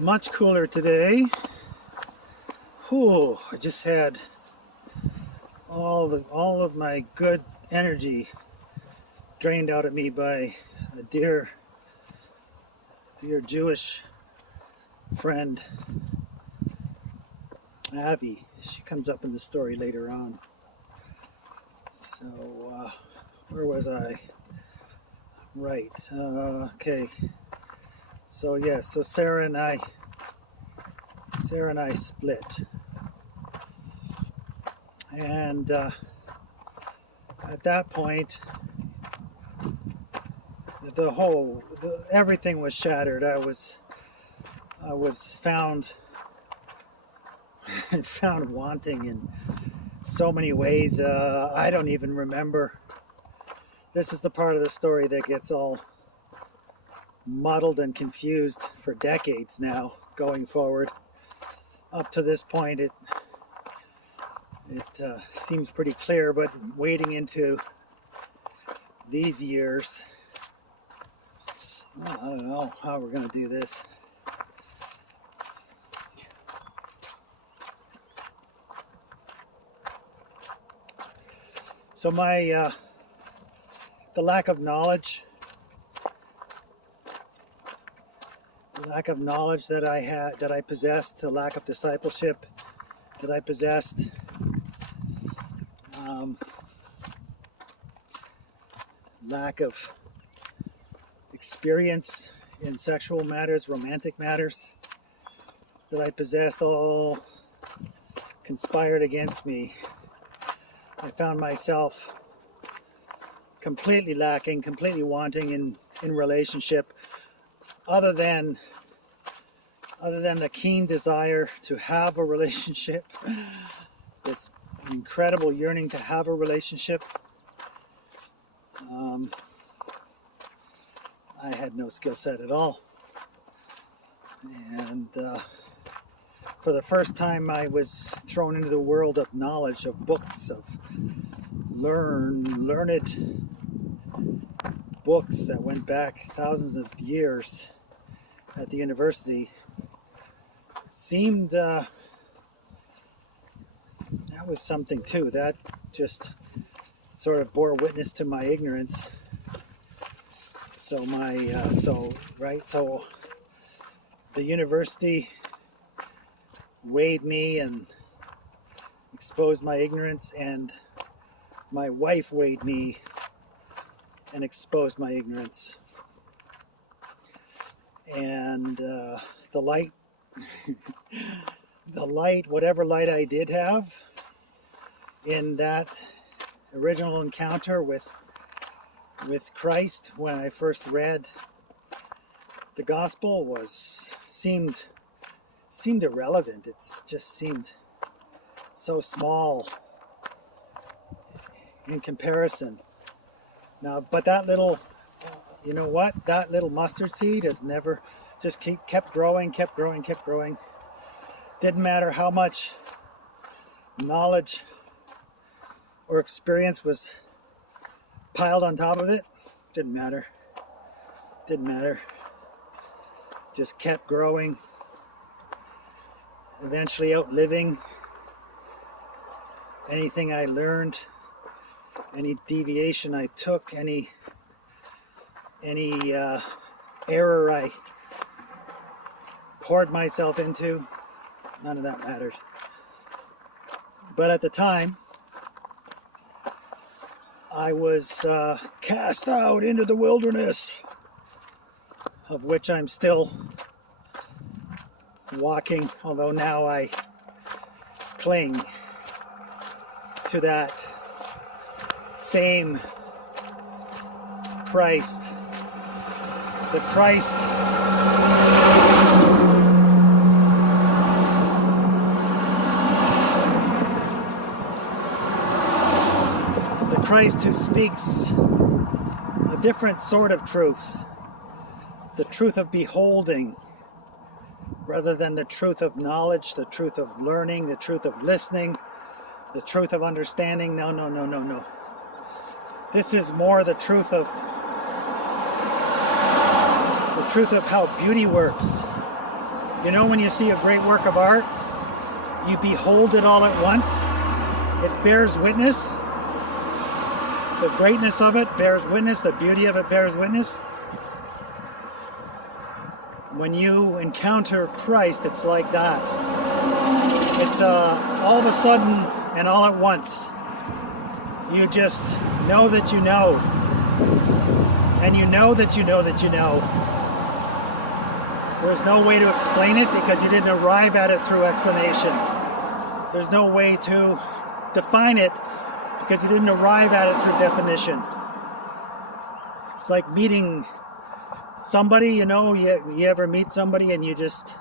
Much cooler today. Whew, I just had all of my good energy drained out of me by a dear Jewish friend, Avi. She comes up in the story later on. So, where was I? Right. Okay. So yeah. So Sarah and I split, and at that point, everything was shattered. I was found found wanting in so many ways. I don't even remember. This is the part of the story that gets all muddled and confused for decades now, going forward. Up to this point, it seems pretty clear, but wading into these years, I don't know how we're going to do this. So the lack of knowledge that I possessed, the lack of discipleship that I possessed, lack of experience in sexual matters, romantic matters that I possessed, all conspired against me. I found myself completely lacking, completely wanting in relationship, other than the keen desire to have a relationship, this incredible yearning to have a relationship. I had no skill set at all, and for the first time I was thrown into the world of knowledge, of books, of learned books that went back thousands of years at the university. Seemed that was something too. That just sort of bore witness to my ignorance. So so the university weighed me and exposed my ignorance, and my wife weighed me and exposed my ignorance. And the light, whatever light I did have in that original encounter with Christ, when I first read the gospel, seemed irrelevant. It just seemed so small in comparison. Now, but that little, that little mustard seed has never, just kept growing. Didn't matter how much knowledge or experience was piled on top of it. Didn't matter. Just kept growing, eventually outliving anything I learned, any deviation I took, any error I poured myself into. None of that mattered. But at the time, I was cast out into the wilderness, of which I'm still walking, although now I cling to that same Christ, the Christ who speaks a different sort of truth, the truth of beholding, rather than the truth of knowledge, the truth of learning, the truth of listening, the truth of understanding. No. This is more the truth of how beauty works, You know, when you see a great work of art, you behold it all at once. It bears witness. The greatness of it bears witness. The beauty of it bears witness. When you encounter Christ, it's like that. It's all of a sudden and all at once. You just know that you know. And you know that you know that you know. There's no way to explain it because you didn't arrive at it through explanation. There's no way to define it because you didn't arrive at it through definition. It's like meeting somebody, you know, you ever meet somebody and you just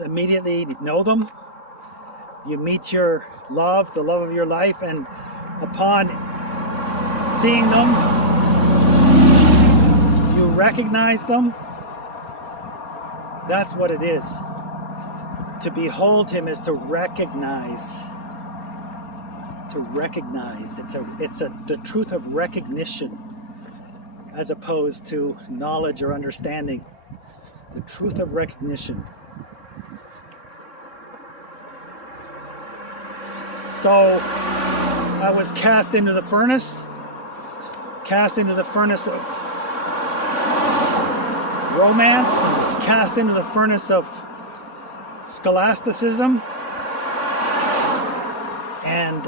immediately know them. You meet your love, the love of your life, and upon seeing them, you recognize them. That's what it is. To behold him is to recognize. To recognize. It's the truth of recognition as opposed to knowledge or understanding. The truth of recognition. So I was cast into the furnace of romance, and cast into the furnace of scholasticism, and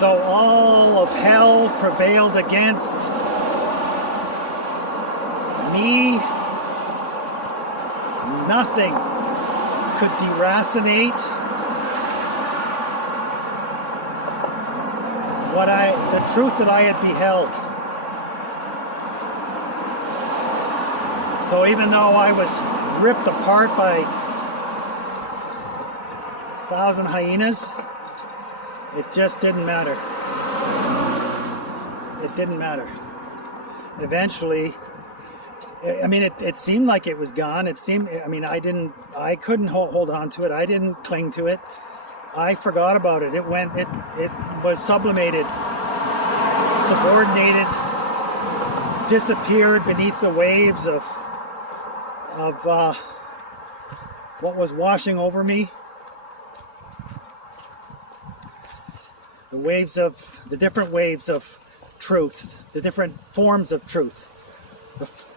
though all of hell prevailed against me, nothing could deracinate the truth that I had beheld. So even though I was ripped apart by 1,000 hyenas, it just didn't matter. It didn't matter. Eventually, I mean, it seemed like it was gone. I couldn't hold on to it. I didn't cling to it. I forgot about it. It was sublimated, subordinated, disappeared beneath the waves of what was washing over me. The different waves of truth, the different forms of truth,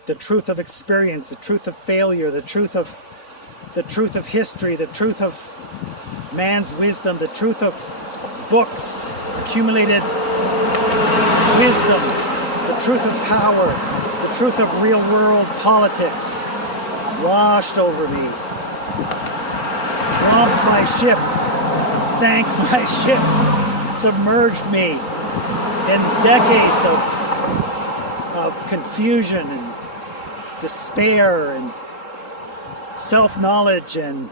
the truth of experience, the truth of failure, the truth of history, the truth of man's wisdom, the truth of books, accumulated wisdom, the truth of power, the truth of real world politics washed over me, swamped my ship, sank my ship, submerged me in decades of confusion and despair and self-knowledge, and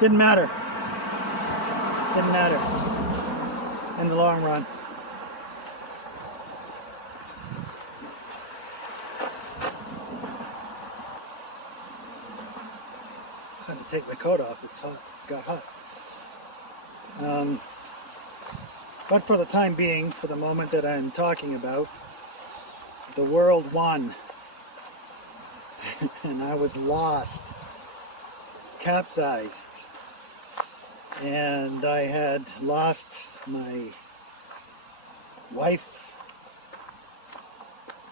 didn't matter in the long run. I had to take my coat off, it's hot, got hot. But for the time being, for the moment that I'm talking about, the world won. And I was lost, capsized. And I had lost my wife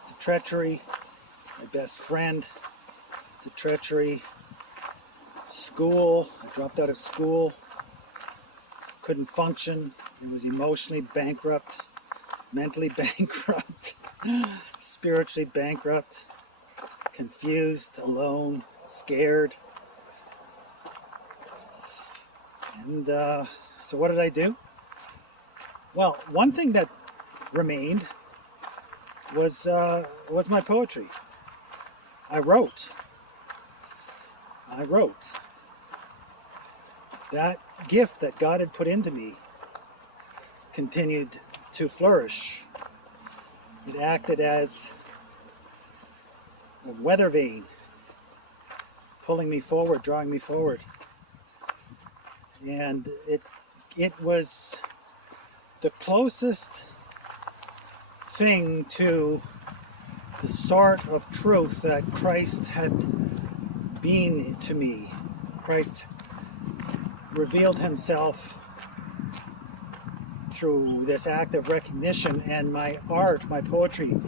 to treachery, my best friend to treachery, school. I dropped out of school, couldn't function. I was emotionally bankrupt, mentally bankrupt, spiritually bankrupt, confused, alone, scared. And so what did I do? Well, one thing that remained was my poetry. I wrote. That gift that God had put into me continued to flourish. It acted as a weather vane, pulling me forward, drawing me forward. And it was the closest thing to the sort of truth that Christ had been to me. Christ revealed himself through this act of recognition, and my art, my poetry,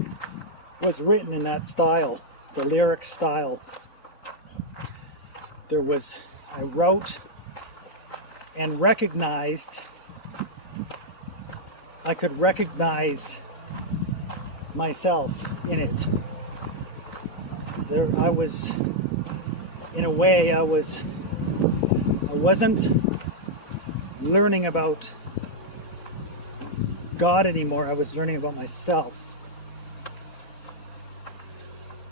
was written in that style, the lyric style. I wrote and recognized, I could recognize myself in it. I was, in a way, I wasn't learning about God anymore. I was learning about myself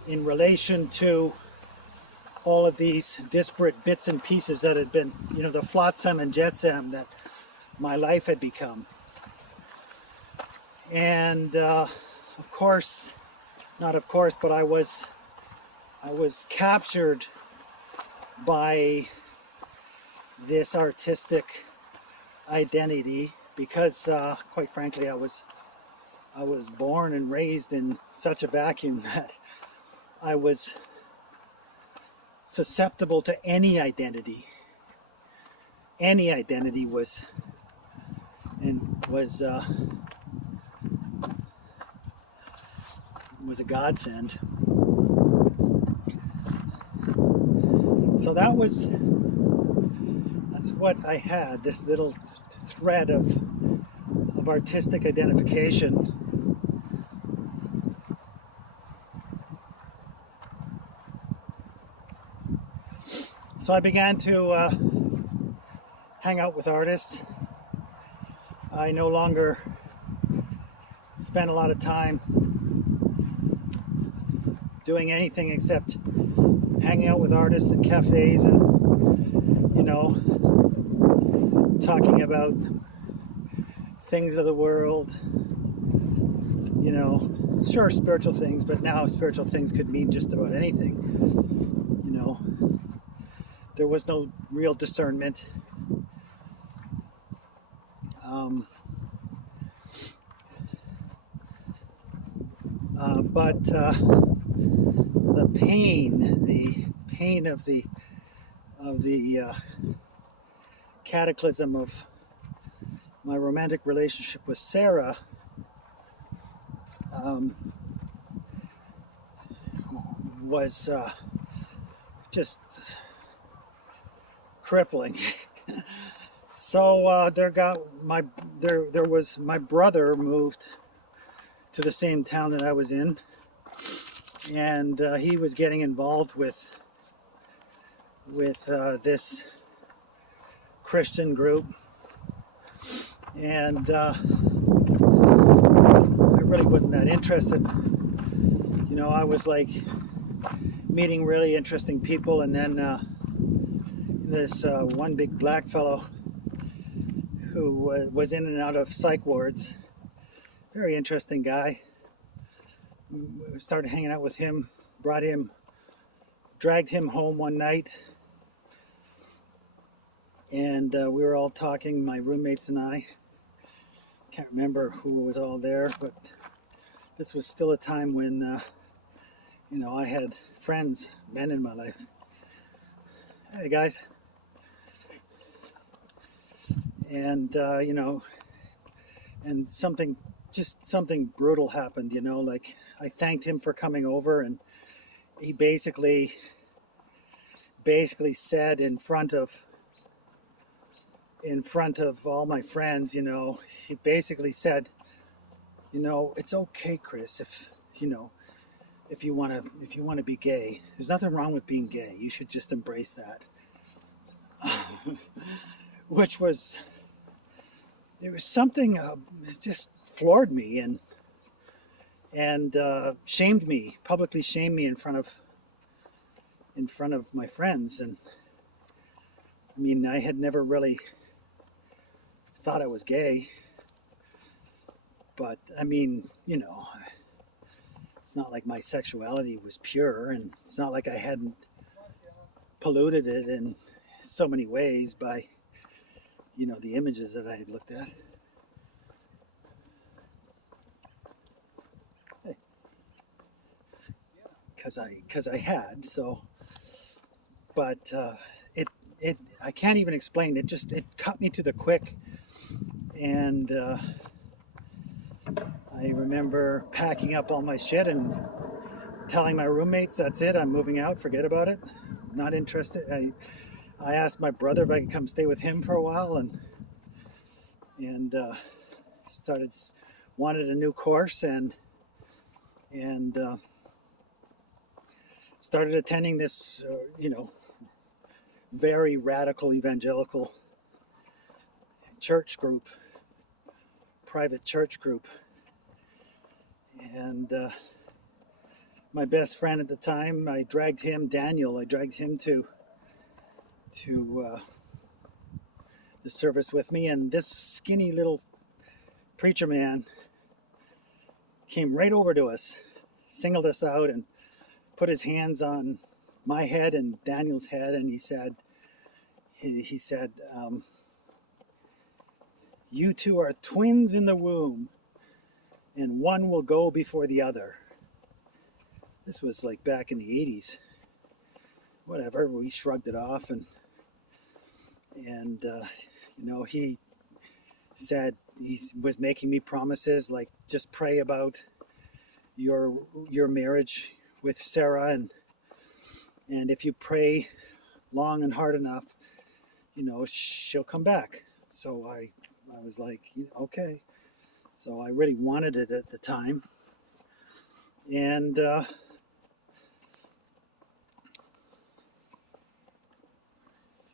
in relation to all of these disparate bits and pieces that had been, the flotsam and jetsam that my life had become. And of course, not of course, but I was captured by this artistic identity because, quite frankly, I was born and raised in such a vacuum that I was susceptible to any identity. Any identity was a godsend. So that's what I had, this little thread of artistic identification. So I began to hang out with artists. I no longer spent a lot of time doing anything except hanging out with artists at cafes and, talking about things of the world, sure, spiritual things, but now spiritual things could mean just about anything. There was no real discernment. But the pain of the cataclysm of my romantic relationship with Sarah was just crippling. So there was my brother moved to the same town that I was in, and he was getting involved with this Christian group, and I really wasn't that interested. I was like meeting really interesting people, and then this one big black fellow who was in and out of psych wards, very interesting guy. We started hanging out with him, dragged him home one night, and we were all talking, my roommates and I. Can't remember who was all there, but this was still a time when I had friends, men in my life. Hey guys. And and something brutal happened, like I thanked him for coming over, and he basically said in front of all my friends, he basically said, it's okay, Chris, if you want to be gay. There's nothing wrong with being gay. You should just embrace that. Which was, it was something, it just floored me and publicly shamed me in front of my friends. And I mean, I had never really thought I was gay, but I mean, it's not like my sexuality was pure, and it's not like I hadn't polluted it in so many ways by, the images that I had looked at. because I had. So, but it I can't even explain. It cut me to the quick, and I remember packing up all my shit and telling my roommates, "That's it. I'm moving out. Forget about it. Not interested." I asked my brother if I could come stay with him for a while, and started wanted a new course and started attending this very radical evangelical church group, private church group, and my best friend at the time, I dragged him to the service with me, and this skinny little preacher man came right over to us, singled us out, and put his hands on my head and Daniel's head, and he said, "You two are twins in the womb, and one will go before the other." This was like back in the 80s. Whatever, we shrugged it off, and he said he was making me promises like, just pray about your marriage with Sarah, and if you pray long and hard enough, she'll come back. So I was like, okay. So I really wanted it at the time, and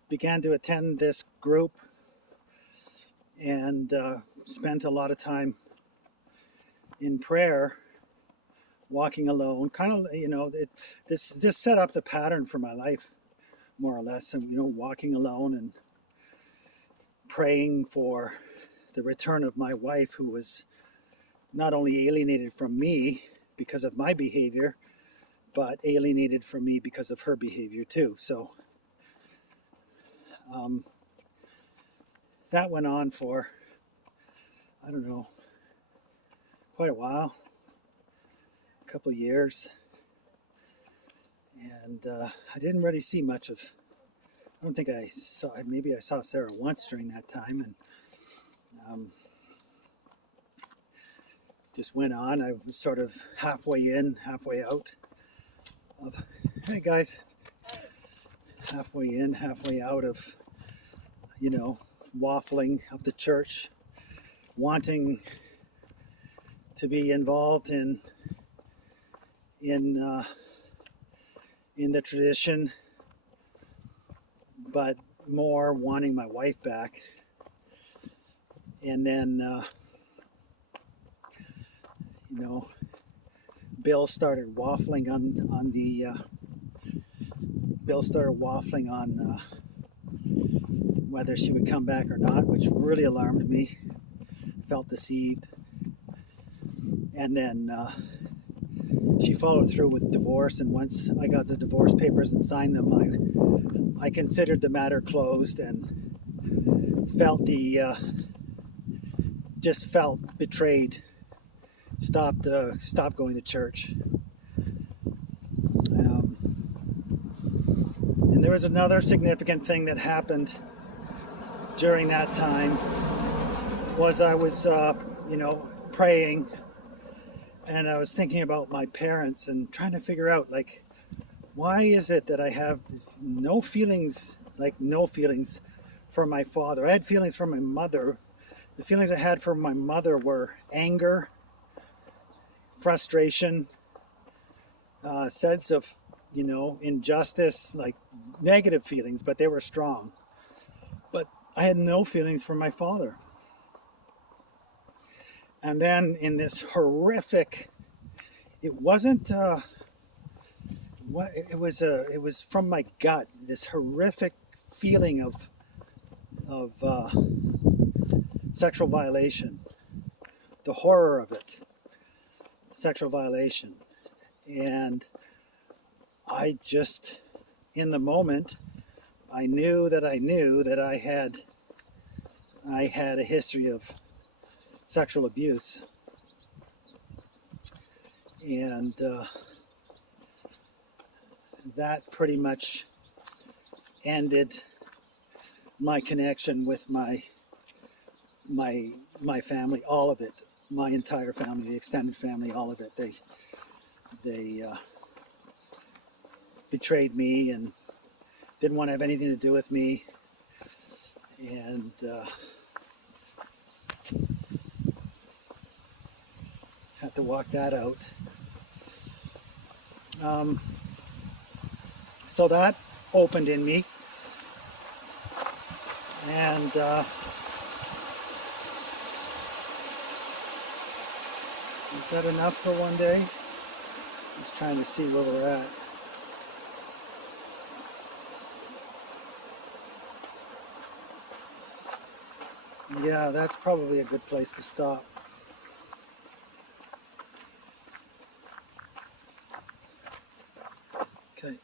began to attend this group, and spent a lot of time in prayer, walking alone. Kind of, this set up the pattern for my life, more or less. And walking alone and praying for the return of my wife, who was not only alienated from me because of my behavior, but alienated from me because of her behavior too. So that went on for, I don't know, quite a while, a couple of years. And I didn't really see much of, I don't think I saw, maybe I saw Sarah once during that time, and just went on. I was sort of halfway in, halfway out of, hey guys, halfway in, halfway out of, waffling of the church, wanting to be involved in the tradition, but more wanting my wife back. And then Bill started waffling on whether she would come back or not, which really alarmed me. Felt deceived. And then she followed through with divorce, and once I got the divorce papers and signed them, I considered the matter closed, and felt felt betrayed. Stopped going to church. And there was another significant thing that happened during that time. Was I was praying, and I was thinking about my parents and trying to figure out, like, why is it that I have no feelings for my father? I had feelings for my mother. The feelings I had for my mother were anger, frustration, sense of, injustice, like negative feelings, but they were strong. But I had no feelings for my father. And then in this horrific, it wasn't, it was from my gut, this horrific feeling of sexual violation, the horror of it, sexual violation. And I just, in the moment, I knew that I had a history of sexual abuse. And that pretty much ended my connection with my family, all of it, my entire family, the extended family, all of it. They betrayed me and didn't want to have anything to do with me, and had to walk that out. So that opened in me, and is that enough for one day? Just trying to see where we're at. Yeah, that's probably a good place to stop. Okay.